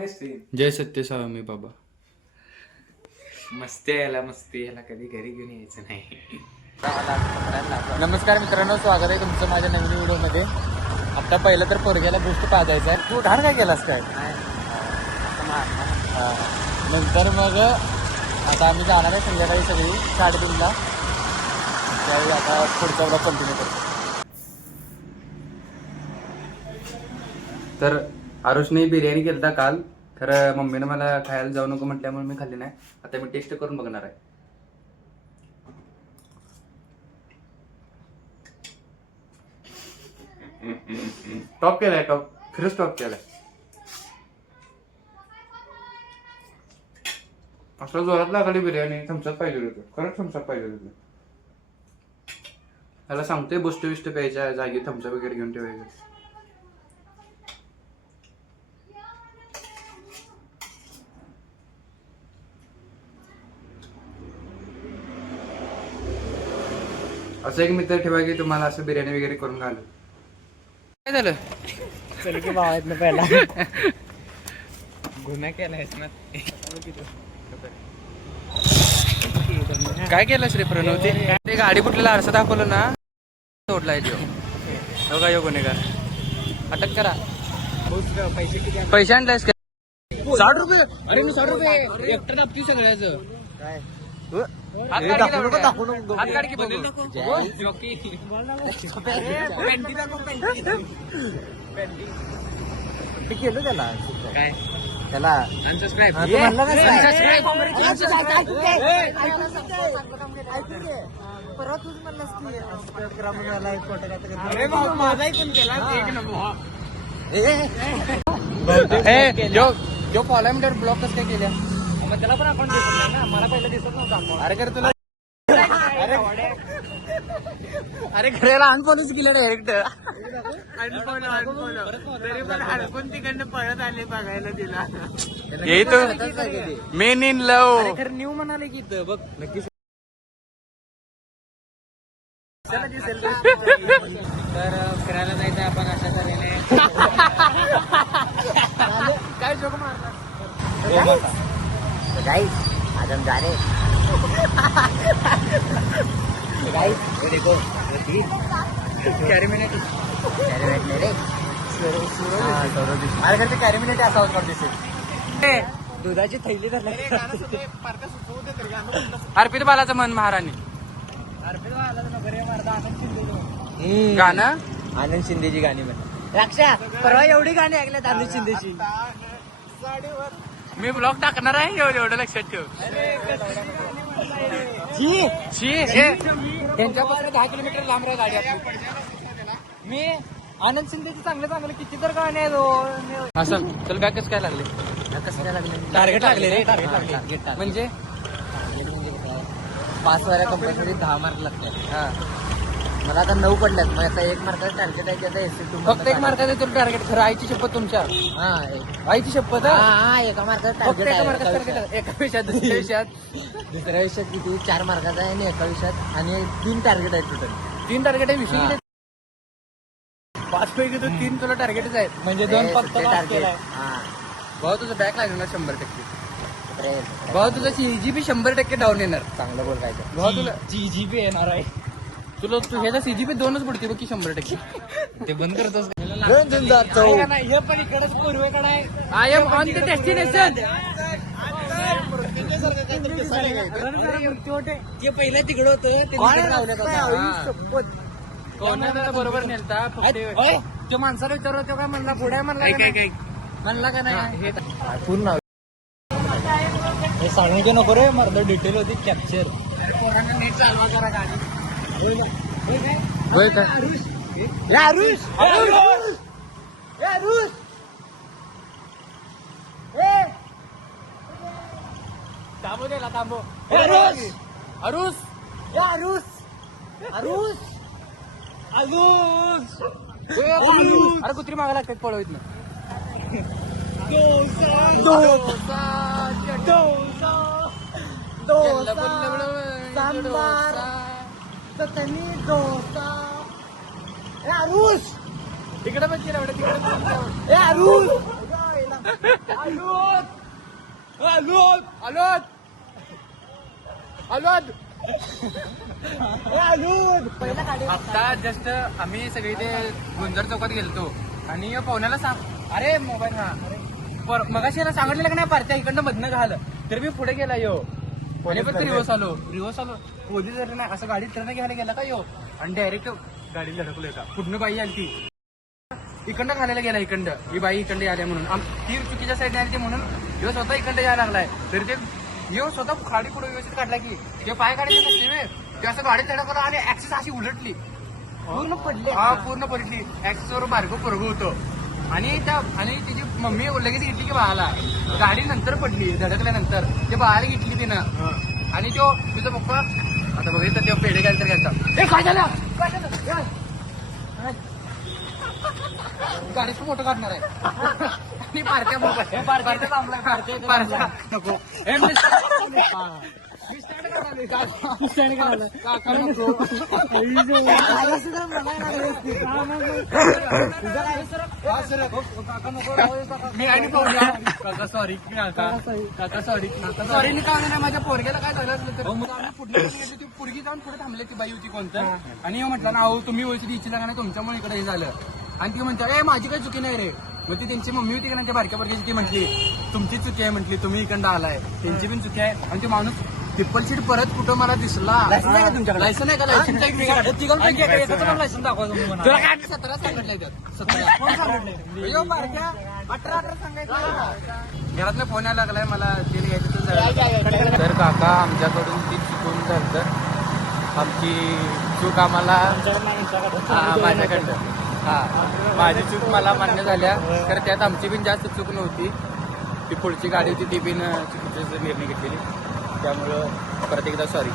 जय सत्य स्वामी बाबा. मस्ती याला कधी घरी घेऊन यायचं नाही. नमस्कार मित्रांनो, स्वागत आहे तुमचं माझ्या नवीन व्हिडिओमध्ये. आता पहिलं तर पोरग्याला गोष्ट पाजायचं आहे. तू ढाण काय केलास काय? नंतर मग आता आम्ही जाणार आहे संध्याकाळी सगळी 3:30ला. त्यावेळी आता पुढचा ब्लॉग कंटिन्यू करतो. तर आरुषने बिर्याणी केलता काल, तर मम्मीनं मला खायला जाऊ नको म्हटल्यामुळे मी खाल्ली नाही. आता मी टेस्ट करून बघणार आहे. टॉप केलाय, टॉप खरंच टॉप केलाय. असं जोरात लागली बिर्याणी. थम्सअप पाहिजे होतं, खरंच थम्सअप पाहिजे होतं. त्याला सांगतोय बुस्ट बिस्ट प्यायच्या जागी थम्सअप वगैरे घेऊन ठेवायचं. असं एक मित्र ठेवा की तुम्हाला असं बिर्याणी वगैरे करून घालू. काय झालं? चल की भावात ना पहिला गुन्हा केलायस ना. काय केलं श्री प्रणव? ते गाडी कुठल्याला आरसा दाखवलं ना, तोडलाय तो. हो का यो गुन्हेगार? अटक करा. पैसे किती? पैसे आणलायस का? 60 रुपये. अरे मी 60 रुपये एकटा दाबती सगळ्याचं. काय हात काढ की बघू. केलं त्याला काय त्याला अनसबस्क्राईब. परवा तूच म्हणलास की सबस्क्राईब करा म्हणून आला एक फोटो काय. अरे बाबा माझाही पण केला एक नंबर. जो फॉलो मीटर ब्लॉक कसं काय केल्या? मग त्याला पण अकाउंट दिसत नाही ना, मला पहिलं दिसत नव्हतं अकाउंट. अरे कर तुला अरे खऱ्याला अनफॉलोच केलं डायरेक्ट. तरी पण हडकून तिकडनं परत आले बघायला तिला. हे तो मेन इन लव. खरं न्यू म्हणाले की इथं बघ नक्की तर फिरायला जायचं आपण अशा तऱ्हेने. काय जोक मारला गाइस आज हम जा रहे गाइस. ये देखो कॅरीमिनेट. माझ्या घरचे कॅरीमिनेट असा होता दिसेल. दुधाची थैली धरली. अर्पित बालाचं मन महाराणी गाणं. आनंद शिंदेची गाणी म्हण. लक्षा परवा एवढी गाणी ऐकल्यात आनंद शिंदेची. मी ब्लॉग टाकणार आहे एवढं लक्षात ठेव. त्यांच्यापासून 10 किलोमीटर लांब राहा गाडी आपली. मी आनंद शिंदेची चांगले चांगले किती तर गाणे आहेत. असं चल बॅकच काय लागले? कसं काय लागले? टार्गेट लागले रे. टार्गेट लागले म्हणजे 5 वाऱ्या कंपल्सरी 10 मार्क लागतात. हा मला आता 9 पडल्यात. मग आता 1 मार्काचं टार्गेट आहे की आता एससी फक्त 1 मार्काचं तुला टार्गेट. खरं आईची शपथ तुमच्या. आईची शपथ. हा 1 मार्काचं फक्त टार्गेट 1 मार्काचं टार्गेट. एका विषयात दुसऱ्या विषयात दुसऱ्या विषयात किती 4 मार्काचा आहे आणि एका विषयात आणि 3 टार्गेट आहेत टोटल. 3 टार्गेट आहे विषय. 5 पैकी तो 3 तुला टार्गेटच आहेत. म्हणजे 2 फक्त टार्गेट. भाऊ तुझं बॅक लागणार 100%. भाऊ तुझा सीजीपी 100% डाऊन येणार. चांगलं बोल काय भाऊ तुला जीजीपी येणार आहे. तुला तू ह्याचा सीजीपी 2च पडते बघ की 100%. ते बंद करतोस. हे पण इकडेच पूर्वेकडे आहे. I am on the destination. ते पहिलं तिकडं होतं. कोणाला बरोबर नेलता तो माणसाला विचारलं तो काय म्हणला पुढे म्हणला का नाही पूर्ण हे सांगू नको रे. मर्द डिटेल होती कॅप्चर. नीट चालवा करा गाडी. होय का? थांबो द्याला थांबो. अरुस अरे कुत्री मागा लागतात पळवत ना. सांबार चटणी डोसा. तिकडे पण केला तिकडे. ए अरुष आता जस्ट आम्ही सगळे ते गुंजर चौकात गेलतो आणि पाहुण्याला सांग अरे मोबाईल मगाशी याला सांगितलेलं का नाही पार्ट्या इकडनं मधनं घाल तर मी पुढे गेला यो आणि फक्त रिवर्स आलो पोलीस जर नाही असं गाडी ट्रेन घ्यायला गेला का यो आणि डायरेक्ट गाडी धडकलोय का पुढनं बाई आली ती इकडनं घालायला गेला इकडं ही बाई इकडे आल्या म्हणून ती चुकीच्या साईडने आली ती म्हणून ह्यो स्वतः इकडे यायला लागलाय तरी ते ह्यो स्वतः खाडी पुढे व्यवस्थित काढला की ते पाय काढायचे नसते वे ते असं गाडीत धडकला आणि ऍक्सिस अशी उलटली पूर्ण पडली पूर्ण पडली ऍक्सिसवर बारगं पोरगं होतं आणि तिची मम्मी लगेच घेतली की बाळाला गाडी नंतर पडली धडकल्यानंतर ते बाळाला घेतली तिनं आणि तो तुझा पप्पा आता बघितलं तेव्हा पेढे घ्यायला तर घ्यायचा काय झालं गाडीचं फोटो काढणार आहे आणि पार्ट्या नको मी आणि काका सॉरी काका सॉरी मी काय नाही माझ्या पोरग्याला काय झालं असलं तर पुढे ती पुरगी जाऊन पुढे थांबले ती बाई होती कोणतं आणि म्हटलं ना अहो तुम्ही ओळखी इच्छिला का नाही तुमच्यामुळे इकडे हे झालं आणि ती म्हणते ए माझी काही चुकी नाही रे मग ती त्यांची मम्मी होती का नाही त्या बारक्या पोरग्याची ती म्हटली तुमची चुकी आहे म्हटली तुम्ही इकडं आलाय त्यांची पण चुकी आहे आणि ते माणूस ट्रिपल सीट परत कुठं मला दिसला लायसन आहे का तुमच्याकडे लायसन आहे का लायसन दाखवा तुम्ही 17 सांगितलंय त्यात 18 सांगायचं घरातनं फोन यायला लागलाय मला ते घ्यायचं तर काका आमच्याकडून ती चुकून झालं आमची चूक आम्हाला माझ्याकडनं माझी चूक मला मान्य झाल्या तर त्यात आमची पण जास्त चूक नव्हती ती पुढची गाडी होती ती पण चुकीचा निर्णय घेतलेली त्यामुळं परत एकदा सॉरी